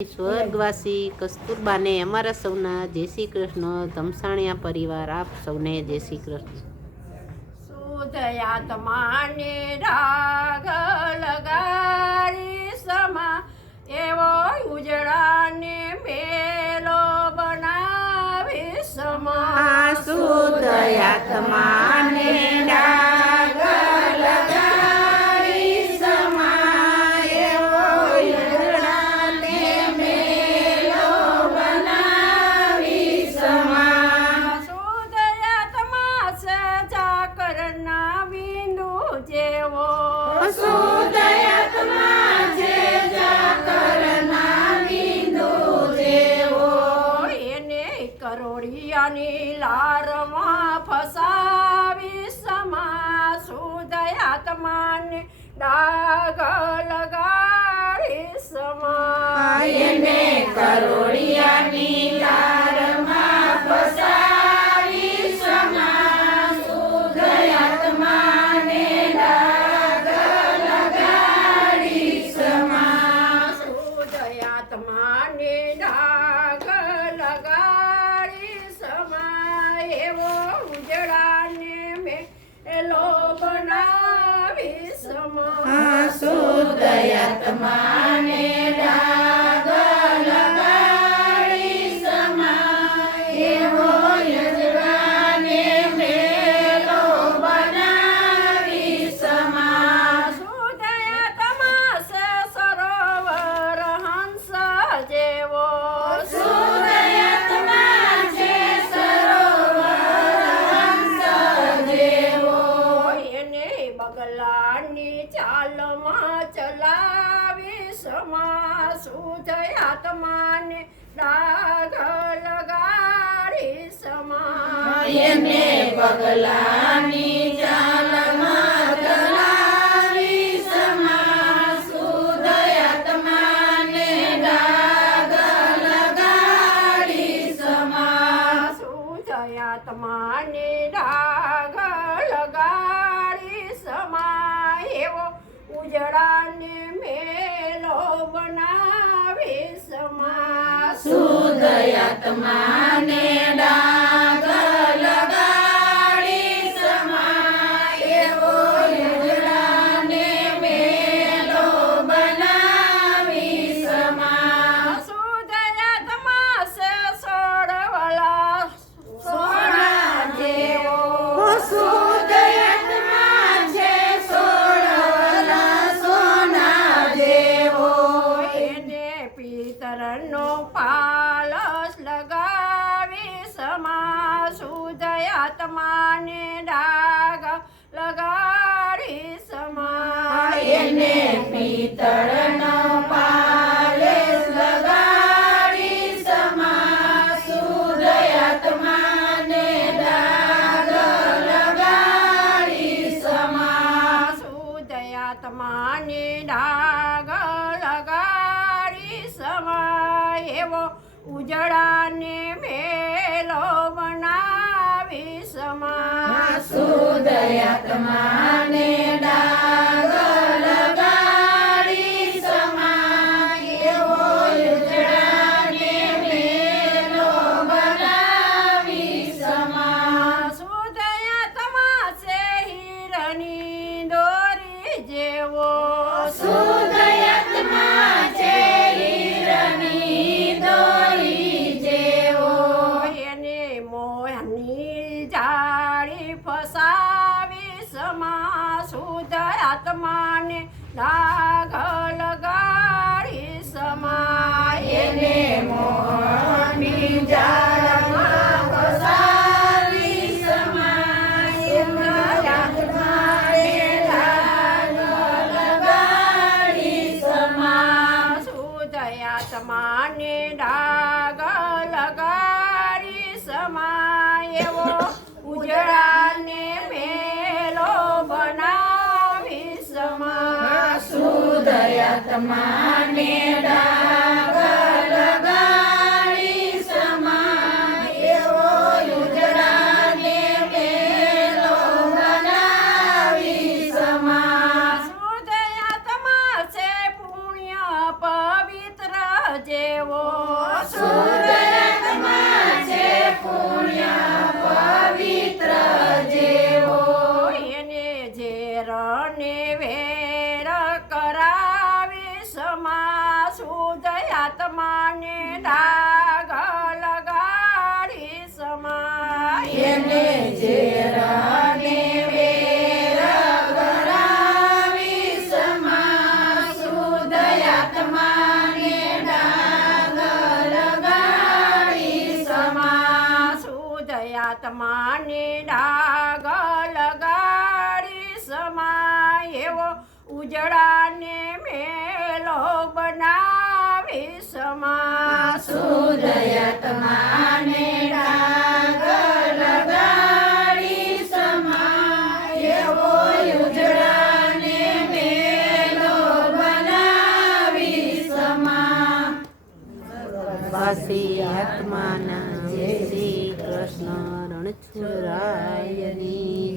સ્વર્ગવાસી કસ્તુરબાને અમારા સૌના જય શ્રી કૃષ્ણ. ધમસાણિયા પરિવાર આપ સૌને જય શ્રી કૃષ્ણ. શુદ્ધયાત્માને રાગ લગાડી સમા એવો ઉજળાને મેલો બનાવી સમા. શુદ્ધયાત્માને રાગ લગાડી સમા એવો ઉજળાને મેલો બનાવી સમા. શુદ્ધયાત્મા સજા કરના બિંદુ જેવો. શુદ્ધયાત્મા છે જાકરના બિંદુ જેવો. એને કરોડિયાની લારમાં ફસાવી સમા. શુદ્ધયાત્માને ડાગ લગાડી સમા. એને કરોડિયાની લારમાં ફસાવી સમા. શુદ્ધયાત્માને ડાગ લગાડી સમા. શુદ્ધયાત્માને ડાગ લગાડી સમા એવો ઉજળાને મેલો બનાવી સમા. શુદ્ધયાત્માને ડાગ લગાડી સમા એવો ઉજળાને મેલો બનાવી સમા. શુદ્ધયાત્મા સે સરોવર હંસ જેવો. શુદ્ધયાત્મા છે સરોવર હંસ જેવો. એને બગલાની ચાલમાં ચલાવી સમા. શુદ્ધયાત્માને ડાગ લગાડી સમા. એને પગલાની ચાલમાં ચલાવી સમા. શુદ્ધયાત્માને ડાગ લગાડી સમા. શુદ્ધયાત્માને ડાગ લગાડી સમા એવો ઉજળાને મેલો બનાવી સમા. શુદ્ધયાત્માને ડાગ લગાડી સમા એવો ઉજળાને મેલો બનાવી સમા. શુદ્ધયાત્મા સે સોડવલા સોના જેવો. શુદ્ધયાત્મા છે સોળવલા સોના જેવો. એને પિતરનો પાલસ લગાવી સમા. શુદ્ધયાત્માને ડાગ લગાડી સમા. એને પિત્તળનો પાલેસ લગાડી સમા. શુદ્ધયાત્માને ડાગ લગાડી સમા. શુદ્ધયાત્માને ડાગ લગાડી સમા એવો ઉજળાને મેલો બનાવી સમા. શુદ્ધયાત્માને ડાગ લગાડી સમા એવો ઉજળાને મેલો બનાવી સમા. શુદ્ધયાત્મા છે હીરની દોરી જેવો. શુદ્ધયાત્મા છે હીરની દોરી જેવો. એને મોહની જાળી ફસાવી સમા. શુદ્ધયાત્માને ડાગ લગાડી સમા. એને મોહની જાળમાં ફસાવી સમા. શુદ્ધયાત્માને ડાગ લગાડી સમા. શુદ્ધયાત્માને ડાગ લગાડી સમા એવો ઉજળાને મેલો બનાવી સમા. શુદ્ધયાત્માને ડાગ લગાડી સમા એવો ઉજળાને મેલો બનાવી સમા. શુદ્ધયાત્મા છે પુણ્ય પવિત્ર જેવો. એવો શુદ્ધાત્મા છે પુણ્ય પવિત્ર જેવો એને ઝેર ને વેર કરાવે સમા શુદ્ધ આત્માને ડાગ લગાડી સમા એને ઝેર ને વેર કરાવી સમા શુદ્ધ આત્માને ડાગ લગાડી સમા શુદ્ધ આત્માને ડાગ લગાડી સમા એવો ઉજળાને મેલો બનાવી સમા શુદ્ધ આત્માને ડાગ લગાડી સમા એવો ઉજળાને મેલો બનાવી સમા વાસી આત્માના જય શ્રી કૃષ્ણ રણછોડરાયની